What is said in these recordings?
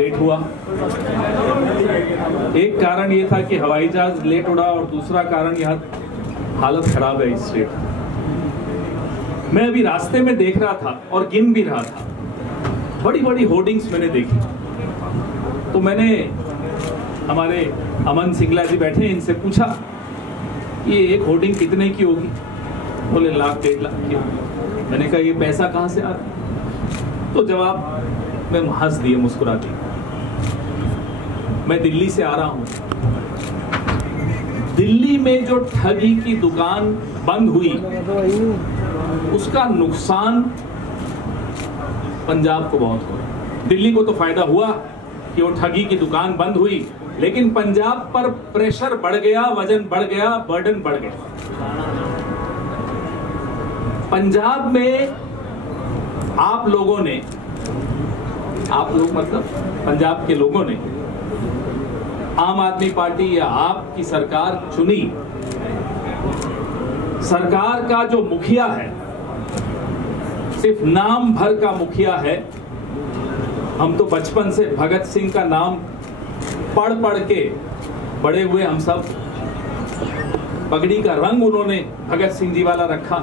Late हुआ। एक कारण ये था कि हवाई जहाज लेट उड़ा और दूसरा कारण यहाँ हालत खराब है इस स्टेट। मैं अभी रास्ते में देख रहा था और गिन भी रहा था, बड़ी बड़ी होर्डिंग्स मैंने देखी। तो मैंने हमारे अमन सिंगला जी बैठे, इनसे पूछा कि ये एक होर्डिंग कितने की होगी? बोले 1 1.5 लाख की। मैंने कहा ये पैसा कहाँ से आ रहा? तो जवाब में हंस दिए, मुस्कुरा दिए। मैं दिल्ली से आ रहा हूं। दिल्ली में जो ठगी की दुकान बंद हुई उसका नुकसान पंजाब को बहुत हुआ। दिल्ली को तो फायदा हुआ कि वो ठगी की दुकान बंद हुई, लेकिन पंजाब पर प्रेशर बढ़ गया, वजन बढ़ गया, बर्डन बढ़ गया। पंजाब में आप लोगों ने, आप लोग मतलब पंजाब के लोगों ने आम आदमी पार्टी या आपकी सरकार चुनी। सरकार का जो मुखिया है सिर्फ नाम भर का मुखिया है। हम तो बचपन से भगत सिंह का नाम पढ़ पढ़ के बड़े हुए हम सब। पगड़ी का रंग उन्होंने भगत सिंह जी वाला रखा,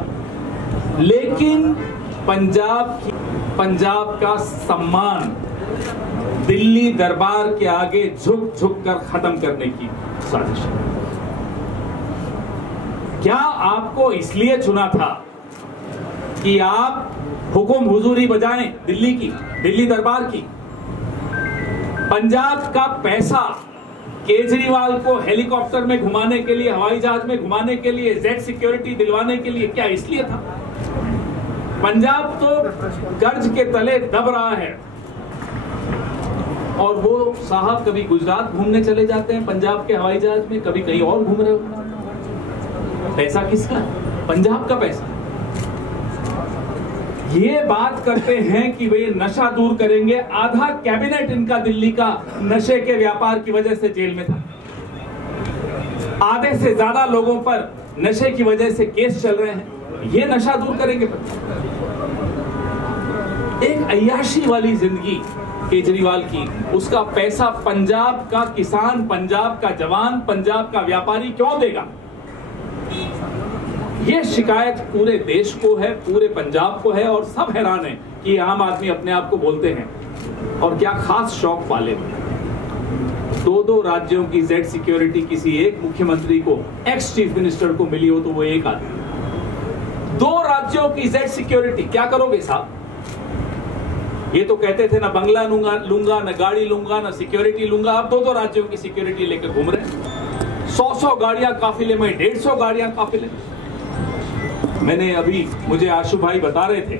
लेकिन पंजाब का सम्मान दिल्ली दरबार के आगे झुक झुक कर खत्म करने की साजिश है। क्या आपको इसलिए चुना था कि आप हुकुम हुजूरी बजाएं दिल्ली की, दिल्ली दरबार की? पंजाब का पैसा केजरीवाल को हेलीकॉप्टर में घुमाने के लिए, हवाई जहाज में घुमाने के लिए, जेड सिक्योरिटी दिलवाने के लिए, क्या इसलिए था? पंजाब तो कर्ज के तले दब रहा है और वो साहब कभी गुजरात घूमने चले जाते हैं पंजाब के हवाई जहाज में, कभी कहीं और घूम रहे हो। पैसा किसका? पंजाब का पैसा। ये बात करते हैं कि वे नशा दूर करेंगे। आधा कैबिनेट इनका दिल्ली का नशे के व्यापार की वजह से जेल में था। आधे से ज्यादा लोगों पर नशे की वजह से केस चल रहे हैं। ये नशा दूर करेंगे? एक अय्याशी वाली जिंदगी केजरीवाल की, उसका पैसा पंजाब का किसान, पंजाब का जवान, पंजाब का व्यापारी क्यों देगा? ये शिकायत पूरे देश को है, पूरे पंजाब को है और सब हैरान है कि आम आदमी अपने आप को बोलते हैं और क्या खास शौक पाले। 2-2 राज्यों की जेड सिक्योरिटी किसी एक मुख्यमंत्री को, एक्स चीफ मिनिस्टर को मिली हो तो वो एक आदमी। 2 राज्यों की जेड सिक्योरिटी, क्या करोगे साहब? ये तो कहते थे ना बंगला लूंगा, ना गाड़ी लूंगा, ना सिक्योरिटी लूंगा। अब 2-2 राज्यों की सिक्योरिटी लेकर घूम रहे हैं। 100-100 गाड़ियां काफिले में, 150 गाड़ियां काफिले में। मैंने अभी, मुझे आशु भाई बता रहे थे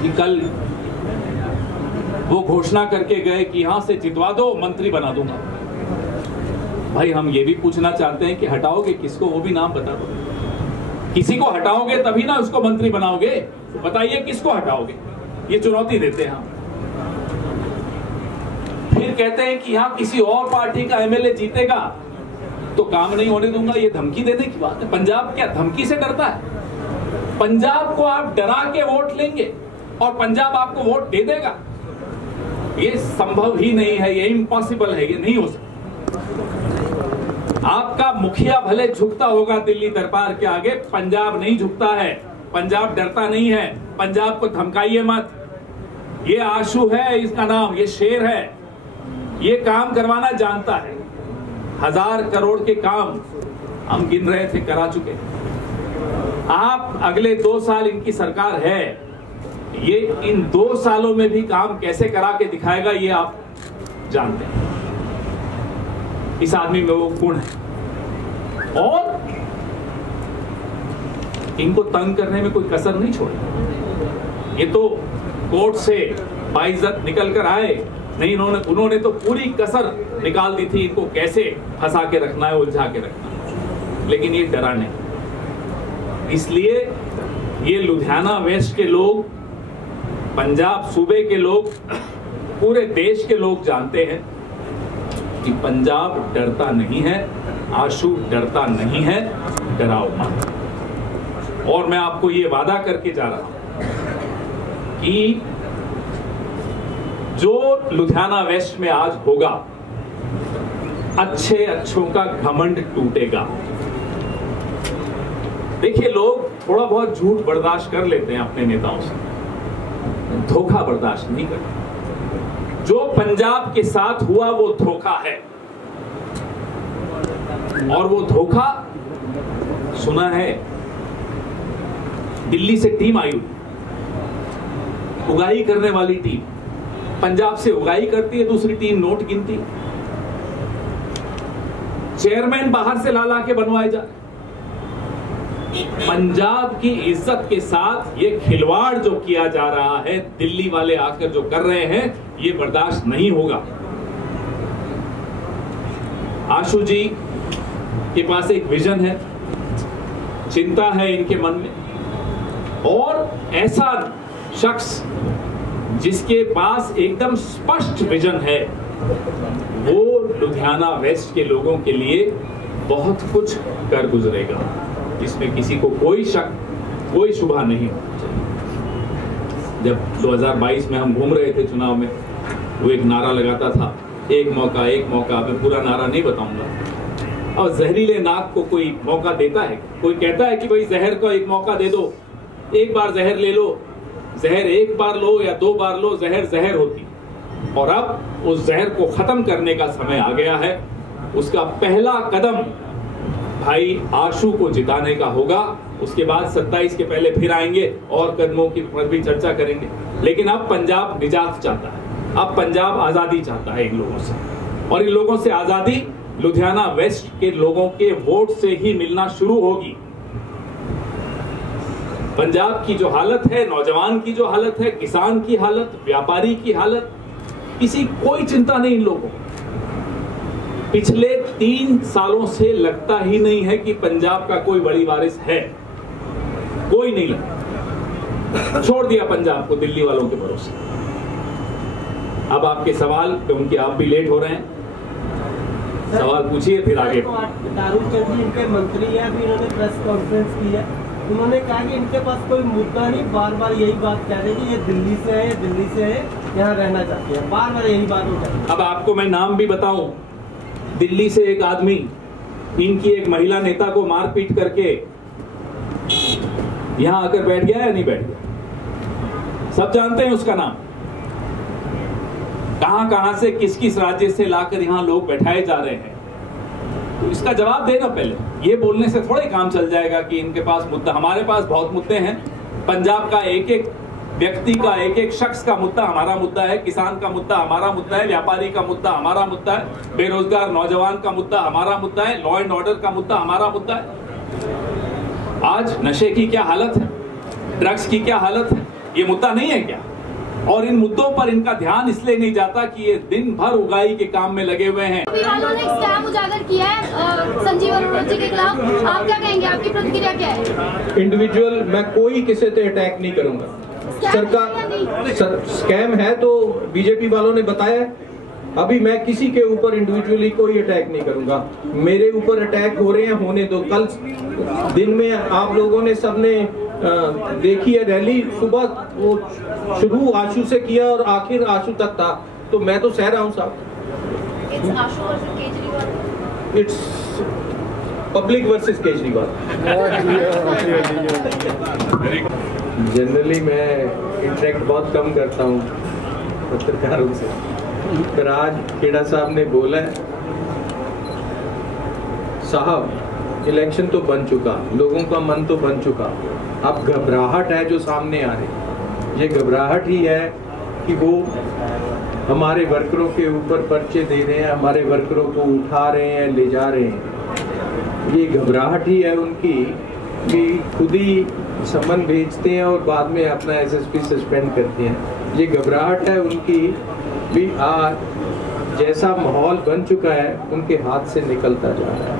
कि कल वो घोषणा करके गए कि यहां से जितवा दो, मंत्री बना दूंगा। भाई हम ये भी पूछना चाहते हैं कि हटाओगे किसको, वो भी नाम बता दो। किसी को हटाओगे तभी ना उसको मंत्री बनाओगे। तो बताइए किसको हटाओगे? ये चुनौती देते हैं हम। फिर कहते हैं कि यहां किसी और पार्टी का एमएलए जीतेगा तो काम नहीं होने दूंगा। ये धमकी देने की बात है। पंजाब क्या धमकी से डरता है? पंजाब को आप डरा के वोट लेंगे और पंजाब आपको वोट दे देगा? ये संभव ही नहीं है, ये इम्पॉसिबल है, ये नहीं हो सकता। आपका मुखिया भले झुकता होगा दिल्ली दरबार के आगे, पंजाब नहीं झुकता है। पंजाब डरता नहीं है। पंजाब को धमकाइए मत। ये आशु है इसका नाम, ये शेर है, ये काम करवाना जानता है। 1000 करोड़ के काम हम गिन रहे थे, करा चुके। आप अगले 2 साल इनकी सरकार है, ये इन 2 सालों में भी काम कैसे करा के दिखाएगा ये आप जानते हैं। इस आदमी में वो गुण है और इनको तंग करने में कोई कसर नहीं छोड़ी। ये तो कोर्ट से बाइज्जत निकल कर आए नहीं, उन्होंने तो पूरी कसर निकाल दी थी इनको कैसे फंसा के रखना है, उलझा के रखना है। लेकिन ये डरा नहीं। इसलिए ये लुधियाना वेस्ट के लोग, पंजाब सूबे के लोग, पूरे देश के लोग जानते हैं कि पंजाब डरता नहीं है, आशु डरता नहीं है। डराओ मत। और मैं आपको ये वादा करके जा रहा हूं कि जो लुधियाना वेस्ट में आज होगा, अच्छों का घमंड टूटेगा। देखिए, लोग थोड़ा बहुत झूठ बर्दाश्त कर लेते हैं अपने नेताओं से, धोखा बर्दाश्त नहीं करते। जो पंजाब के साथ हुआ वो धोखा है, और वो धोखा सुना है। दिल्ली से टीम आई, उगाही करने वाली टीम, पंजाब से उगाही करती है, दूसरी टीम नोट गिनती। चेयरमैन बाहर से ला के बनवाए जा। पंजाब की इज्जत के साथ ये खिलवाड़ जो किया जा रहा है, दिल्ली वाले आकर जो कर रहे हैं, ये बर्दाश्त नहीं होगा। आशु जी के पास एक विजन है, चिंता है इनके मन में, और ऐसा शख्स जिसके पास एकदम स्पष्ट विजन है, वो लुधियाना वेस्ट के लोगों के लिए बहुत कुछ कर गुजरेगा। इसमें किसी को कोई शक, कोई शुबा नहीं हो। जब 2022 में हम घूम रहे थे चुनाव में, वो एक नारा लगाता था, एक मौका एक मौका। मैं पूरा नारा नहीं बताऊंगा। और जहरीले नाक को कोई मौका देता है? कोई कहता है कि भाई जहर का एक मौका दे दो, एक बार जहर ले लो। जहर एक बार लो या 2 बार लो, जहर जहर होती। और अब उस जहर को खत्म करने का समय आ गया है। उसका पहला कदम भाई आशु को जिताने का होगा। उसके बाद 27 के पहले फिर आएंगे और कदमों की पर भी चर्चा करेंगे। लेकिन अब पंजाब निजात चाहता है, अब पंजाब आजादी चाहता है इन लोगों से, और इन लोगों से आजादी लुधियाना वेस्ट के लोगों के वोट से ही मिलना शुरू होगी। पंजाब की जो हालत है, नौजवान की जो हालत है, किसान की हालत, व्यापारी की हालत, कोई चिंता नहीं इन लोगों को। पिछले 3 सालों से लगता ही नहीं है कि पंजाब का कोई बड़ी वारिस है, कोई नहीं लगता। छोड़ दिया पंजाब को दिल्ली वालों के भरोसे। अब आपके सवाल, क्योंकि आप भी लेट हो रहे हैं, सवाल पूछिए फिर आगे। दारूचंद जी इनके मंत्री हैं, अभी इन्होंने प्रेस कॉन्फ्रेंस की है। उन्होंने कहा कि इनके पास कोई मुद्दा नहीं, बार बार यही बात कह रहे कि ये दिल्ली से है, दिल्ली से है, यहाँ रहना चाहते हैं, बार बार यही बात हो जाती है। अब आपको मैं नाम भी बताऊं, दिल्ली से एक आदमी इनकी एक महिला नेता को मारपीट करके यहां आकर बैठ गया या नहीं बैठ गया? सब जानते हैं उसका नाम। कहां कहां से किस किस राज्य से लाकर यहां लोग बैठाए जा रहे हैं। तो इसका जवाब देना पहले। ये बोलने से थोड़ा ही काम चल जाएगा कि इनके पास मुद्दा। हमारे पास बहुत मुद्दे हैं। पंजाब का एक एक व्यक्ति का, एक एक शख्स का मुद्दा हमारा मुद्दा है। किसान का मुद्दा हमारा मुद्दा है, व्यापारी का मुद्दा हमारा मुद्दा है, बेरोजगार नौजवान का मुद्दा हमारा मुद्दा है, लॉ एंड ऑर्डर का मुद्दा हमारा मुद्दा है। आज नशे की क्या हालत है, ड्रग्स की क्या हालत है, ये मुद्दा नहीं है क्या? और इन मुद्दों पर इनका ध्यान इसलिए नहीं जाता कि ये दिन भर उगाही के काम में लगे हुए हैं। उन्होंने स्कैम उजागर किया है संजीव अरोड़ा जी के खिलाफ, आप क्या कहेंगे, आपकी प्रतिक्रिया क्या है? इंडिविजुअल मैं कोई किसी पे अटैक नहीं करूंगा। सरकार स्कैम है तो बीजेपी वालों ने बताया। अभी मैं किसी के ऊपर इंडिविजुअली कोई अटैक नहीं करूंगा। मेरे ऊपर अटैक हो रहे हैं, होने दो। कल दिन में आप लोगों ने सबने देखी है रैली, सुबह वो शुरू आशु से किया और आखिर आशु तक था, तो मैं तो सह रहा हूँ साहब। It's public versus Kejriwal. Generally मैं इंटरेक्ट बहुत कम करता हूँ पत्रकारों से, पर आज खेड़ा साहब ने बोला है, साहब इलेक्शन तो बन चुका, लोगों का मन तो बन चुका, अब घबराहट है जो सामने आ रही। ये घबराहट ही है कि वो हमारे वर्करों के ऊपर पर्चे दे रहे हैं, हमारे वर्करों को उठा रहे हैं, ले जा रहे हैं। ये घबराहट ही है उनकी कि खुद ही समन भेजते हैं और बाद में अपना एसएसपी सस्पेंड करते हैं। ये घबराहट है उनकी भी। आज जैसा माहौल बन चुका है उनके हाथ से निकलता जा रहा है।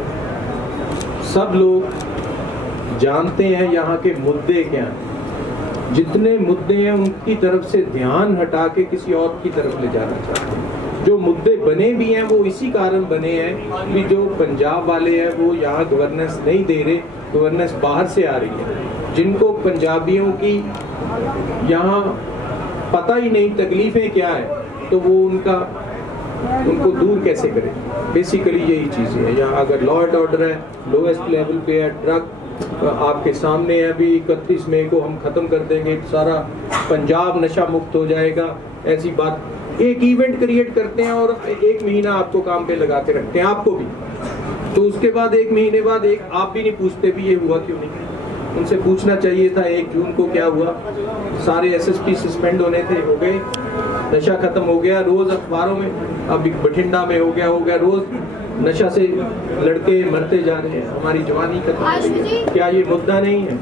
सब लोग जानते हैं यहाँ के मुद्दे क्या हैं। जितने मुद्दे हैं उनकी तरफ से ध्यान हटा के किसी और की तरफ ले जाना चाहते हैं। जो मुद्दे बने भी हैं वो इसी कारण बने हैं कि जो पंजाब वाले हैं वो यहाँ गवर्नेंस नहीं दे रहे, गवर्नेंस बाहर से आ रही है। जिनको पंजाबियों की यहाँ पता ही नहीं तकलीफें क्या है, तो वो उनको दूर कैसे करें। बेसिकली यही चीज़ें है। यहाँ अगर लॉ एंड ऑर्डर है, लोएस्ट लेवल पे है, ड्रग आपके सामने है, अभी 31 मई को हम खत्म कर देंगे, सारा पंजाब नशा मुक्त हो जाएगा, ऐसी बात एक इवेंट क्रिएट करते हैं और 1 महीना आपको काम पे लगा के रखते हैं, आपको भी। तो उसके बाद 1 महीने बाद आप भी नहीं पूछते भी ये हुआ क्यों नहीं। उनसे पूछना चाहिए था 1 जून को क्या हुआ। सारे एसएसपी सस्पेंड होने थे, हो गए, नशा खत्म हो गया। रोज अखबारों में, अब बठिंडा में हो गया, रोज नशा से लड़के मरते जा रहे हैं, हमारी जवानी खत्म। क्या ये मुद्दा नहीं है?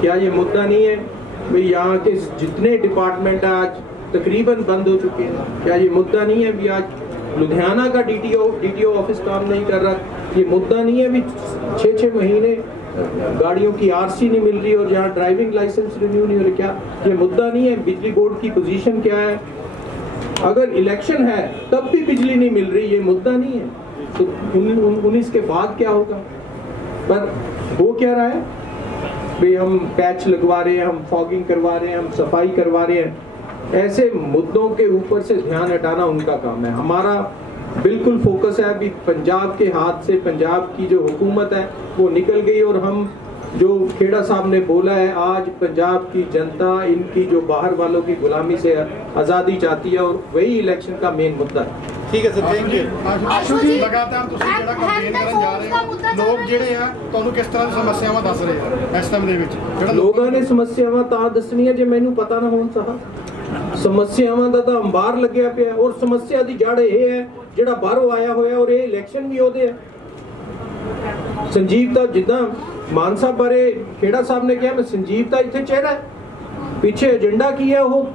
क्या ये मुद्दा नहीं है भाई? यहाँ के जितने डिपार्टमेंट आज तकरीबन बंद हो चुके हैं, क्या ये मुद्दा नहीं है भी? आज लुधियाना का डीटीओ ऑफिस काम नहीं कर रहा, ये मुद्दा नहीं है भी? 6-6 महीने गाड़ियों की आरसी नहीं मिल रही और जहाँ ड्राइविंग लाइसेंस रिन्यू नहीं हो रही, क्या ये मुद्दा नहीं है? बिजली बोर्ड की पोजीशन क्या है? अगर इलेक्शन है तब भी बिजली नहीं मिल रही, ये मुद्दा नहीं है? तो 19 के बाद क्या होगा? पर हो क्या रहा है भाई? हम पैच लगवा रहे हैं, हम फॉगिंग करवा रहे हैं, हम सफाई करवा रहे हैं। ऐसे मुद्दों के ऊपर से ध्यान हटाना उनका काम है। हमारा बिल्कुल फोकस है अभी पंजाब के हाथ से। पंजाब की जो हुकूमत है वो निकल गई और हम, जो खेड़ा साहब ने बोला है, आज पंजाब की जनता इनकी जो बाहर वालों की गुलामी से आज़ादी चाहती है और वही इलेक्शन का मेन मुद्दा है। ठीक है सर, थैंक यू। आशू जी, लगातार ਤੁਸੀਂ ਜਿਹੜਾ ਕੰਪੇਨ ਕਰਨ ਜਾ ਰਹੇ ਹੋ, ਲੋਕ ਜਿਹੜੇ ਆ ਤੁਹਾਨੂੰ ਕਿਸ ਤਰ੍ਹਾਂ ਦੀ ਸਮੱਸਿਆਵਾਂ ਦੱਸ ਰਹੇ ਆ ਇਸ ਟਾਈਮ ਦੇ ਵਿੱਚ? ਲੋਕਾਂ ਨੇ ਸਮੱਸਿਆਵਾਂ ਤਾਂ ਦੱਸਣੀਆਂ ਜੇ ਮੈਨੂੰ ਪਤਾ ਨਾ ਹੋਣ। ਸਮੱਸਿਆਵਾਂ ਦਾ ਤਾਂ ਅੰਬਾਰ ਲੱਗਿਆ ਪਿਆ ਔਰ ਸਮੱਸਿਆ ਦੀ ਜੜ ਇਹ ਹੈ ਜਿਹੜਾ ਬਾਹਰੋਂ ਆਇਆ ਹੋਇਆ ਔਰ ਇਹ ਇਲੈਕਸ਼ਨ ਵੀ ਉਹਦੇ ਹੈ। ਸੰਜੀਵ ਤਾਂ ਜਿੱਦਾਂ ਮਾਨ ਸਾਹਿਬ ਬਾਰੇ ਖੇੜਾ ਸਾਹਿਬ ਨੇ ਕਿਹਾ, ਮੈਂ ਸੰਜੀਵ ਤਾਂ ਇੱਥੇ ਚਿਹਰਾ ਹੈ, ਪਿੱਛੇ ਏਜੰਡਾ ਕੀ ਹੈ? ਉਹ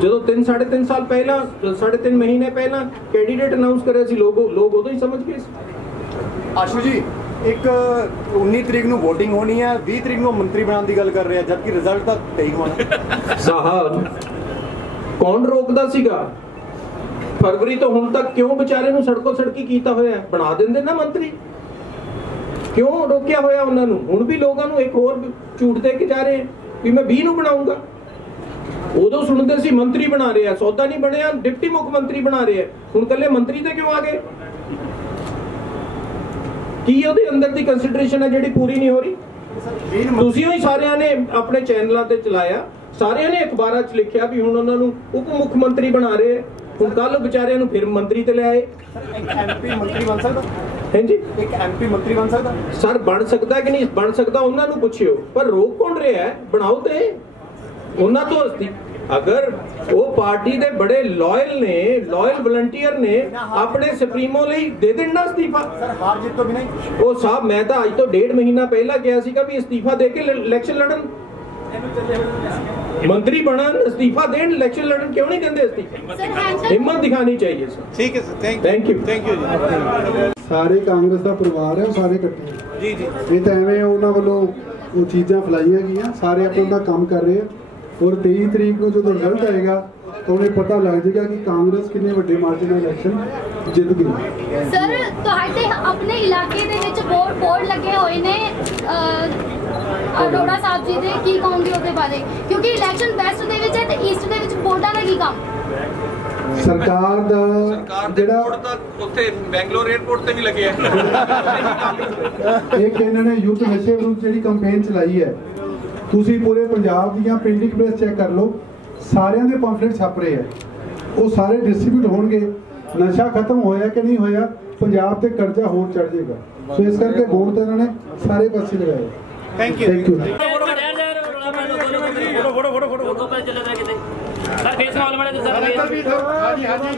ਜਦੋਂ 3-3.5 ਸਾਲ ਪਹਿਲਾਂ, 3.5 ਮਹੀਨੇ ਪਹਿਲਾਂ ਕੈਂਡੀਡੇਟ ਅਨਾਉਂਸ ਕਰਿਆ ਸੀ, ਲੋਕ ਉਦੋਂ ਹੀ ਸਮਝ ਗਏ ਸੀ। ਆਸ਼ੂ ਜੀ, ਇੱਕ 19 ਤਰੀਕ ਨੂੰ VOTING ਹੋਣੀ ਹੈ, 20 ਤਰੀਕ ਨੂੰ ਮੰਤਰੀ ਬਣਾਉਣ ਦੀ ਗੱਲ ਕਰ ਰਹੇ ਆ, ਜਦਕਿ ਰਿਜ਼ਲਟ ਤਾਂ 23 ਨੂੰ ਆਉਣਾ। ਸਾਹਿਬ ਕੌਣ ਰੋਕਦਾ ਸੀਗਾ? ਫਰਵਰੀ ਤੋਂ ਹੁਣ ਤੱਕ ਕਿਉਂ ਵਿਚਾਰੇ ਨੂੰ ਸੜਕੋ ਸੜਕੀ ਕੀਤਾ ਹੋਇਆ? ਬਣਾ ਦਿੰਦੇ ਨਾ ਮੰਤਰੀ, ਕਿਉਂ ਰੋਕਿਆ ਹੋਇਆ ਉਹਨਾਂ ਨੂੰ? ਹੁਣ ਵੀ ਲੋਕਾਂ ਨੂੰ ਇੱਕ ਹੋਰ ਝੂਠ ਦੇ ਕੇ ਜਾ ਰਹੇ ਵੀ ਮੈਂ 20 ਨੂੰ ਬਣਾਉਂਗਾ। ਉਦੋਂ ਸੁਣਦੇ ਸੀ ਮੰਤਰੀ ਬਣਾ ਰਹੇ ਆ, ਸੌਦਾ ਨਹੀਂ ਬਣਿਆ, ਡਿਪਟੀ ਮੁੱਖ ਮੰਤਰੀ ਬਣਾ ਰਹੇ ਆ, ਹੁਣ ਕੱਲੇ ਮੰਤਰੀ ਤੇ ਕਿਉਂ ਆ ਗਏ? ਕੀ ਉਹਦੇ ਅੰਦਰ ਦੀ ਕੰਸੀਡਰੇਸ਼ਨ ਹੈ ਜਿਹੜੀ ਪੂਰੀ ਨਹੀਂ ਹੋ ਰਹੀ? ਤੁਸੀਂ ਹੀ ਸਾਰਿਆਂ ਨੇ ਆਪਣੇ ਚੈਨਲਾਂ ਤੇ ਚਲਾਇਆ, ਸਾਰਿਆਂ ਨੇ ਅਖਬਾਰਾਂ 'ਚ ਲਿਖਿਆ ਵੀ ਹੁਣ ਉਹਨਾਂ ਨੂੰ ਉਪ ਮੁੱਖ ਮੰਤਰੀ ਬਣਾ ਰਹੇ। ਹੁਣ ਕੱਲ ਵਿਚਾਰਿਆਂ ਨੂੰ ਫਿਰ ਮੰਤਰੀ ਤੇ ਲੈ ਆਏ। ਇੱਕ MP ਮੰਤਰੀ ਬਣ ਸਕਦਾ? ਹਾਂਜੀ, ਇੱਕ MP ਮੰਤਰੀ ਬਣ ਸਕਦਾ? ਸਰ ਬਣ ਸਕਦਾ ਕਿ ਨਹੀਂ ਬਣ ਸਕਦਾ ਉਹਨਾਂ ਨੂੰ ਪੁੱਛਿਓ, ਪਰ ਰੋਕ ਕੌਣ ਰਿਹਾ ਹੈ? ਬਣਾਓ ਤੇ ਉਹਨਾਂ ਤੋਂ। ਅਗਰ ਉਹ ਪਾਰਟੀ ਦੇ ਬੜੇ ਲਾਇਲ ਨੇ, ਲਾਇਲ ਵਲੰਟੀਅਰ ਨੇ, ਆਪਣੇ ਸੁਪਰੀਮੋ ਲਈ ਦੇ ਦੇਣਾ ਅਸਤੀਫਾ। ਸਰ ਹਾਰ ਜਿੱਤ ਤੋਂ ਵੀ ਨਹੀਂ? ਉਹ ਸਾਹਿਬ ਮੈਂ ਤਾਂ ਅੱਜ ਤੋਂ 1.5 ਮਹੀਨਾ ਪਹਿਲਾਂ ਕਿਹਾ ਸੀਗਾ ਵੀ ਅਸਤੀਫਾ ਦੇ ਕੇ ਇਲੈਕਸ਼ਨ ਲੜਨ, मंत्री बनन, इस्तीफा दें, इलेक्शन लड़न, क्यों नहीं कहते इस्तीफा? हिम्मत दिखानी चाहिए सर। ठीक है सर, थैंक यू जी। ਸਾਰੇ ਕਾਂਗਰਸ ਦਾ ਪਰਿਵਾਰ ਹੈ, ਸਾਰੇ ਇਕੱਠੇ ਜੀ ਜੀ। ਇਹ ਤਾਂ ਐਵੇਂ ਉਹਨਾਂ ਵੱਲੋਂ ਉਹ ਚੀਜ਼ਾਂ ਫਲਾਈਆਂ ਗਈਆਂ, ਸਾਰੇ ਆਪਣਾ ਕੰਮ ਕਰ ਰਹੇ ਆ ਔਰ 23 ਤਰੀਕ ਨੂੰ ਜਦੋਂ ਰਿਜ਼ਲਟ ਆਏਗਾ ਤਾਂ ਉਹਨੇ ਪਤਾ ਲੱਗ ਜਾਏਗਾ ਕਿ ਕਾਂਗਰਸ ਕਿੰਨੇ ਵੱਡੇ ਮਾਰਜਨ ਨਾਲ ਇਲੈਕਸ਼ਨ ਜਿੱਤ ਗਈ। ਸਰ ਤੁਹਾਡੇ ਆਪਣੇ ਇਲਾਕੇ ਦੇ ਵਿੱਚ ਬੋਰਡ ਲੱਗੇ ਹੋਏ ਨੇ ਅਰੋੜਾ ਸਾਹਿਬ ਜੀ ਦੇ, ਕੀ ਕਹੋਗੇ ਉਹਦੇ ਬਾਰੇ? ਕਿਉਂਕਿ ਇਲੈਕਸ਼ਨ ਵੈਸਟ ਦੇ ਵਿੱਚ ਹੈ ਤੇ ਈਸਟ ਦੇ ਵਿੱਚ ਬੋਰਡਾਂ ਦਾ ਕੀ ਕੰਮ? ਸਰਕਾਰ ਦਾ ਜਿਹੜਾ ਉੱਥੇ ਬੈਂਗਲੌਰ 에ਅਰਪੋਰਟ ਤੇ ਵੀ ਲੱਗਿਆ ਇੱਕ ਇਹਨਾਂ ਨੇ ਯੂਥ ਨਸ਼ੇ ਵਿਰੁੱਧ ਜਿਹੜੀ ਕੰਪੇਨ ਚਲਾਈ ਹੈ, ਤੁਸੀਂ ਪੂਰੇ ਪੰਜਾਬ ਦੀਆਂ ਪ੍ਰਿੰਟਿੰਗ ਪ੍ਰੈਸ ਚੈੱਕ ਕਰ ਲਓ, ਸਾਰਿਆਂ ਦੇ ਪੰਫਲੇਟ ਛਪ ਰਹੇ ਆ, ਉਹ ਸਾਰੇ ਡਿਸਟ੍ਰੀਬਿਊਟ ਹੋਣਗੇ। ਨਸ਼ਾ ਖਤਮ ਹੋਇਆ ਕਿ ਨਹੀਂ ਹੋਇਆ, ਪੰਜਾਬ ਤੇ ਕਰਜ਼ਾ ਹੋਰ ਚੜ ਜਾਏਗਾ। ਸੋ ਇਸ ਕਰਕੇ ਵੋਟ ਤਾਂ ਇਹਨਾਂ ਨੇ ਸਾਰੇ ਪਾਸੇ ਲਗਾਏ। Thank you. Thank you. ਹਾਂਜੀ ਹਾਂਜੀ।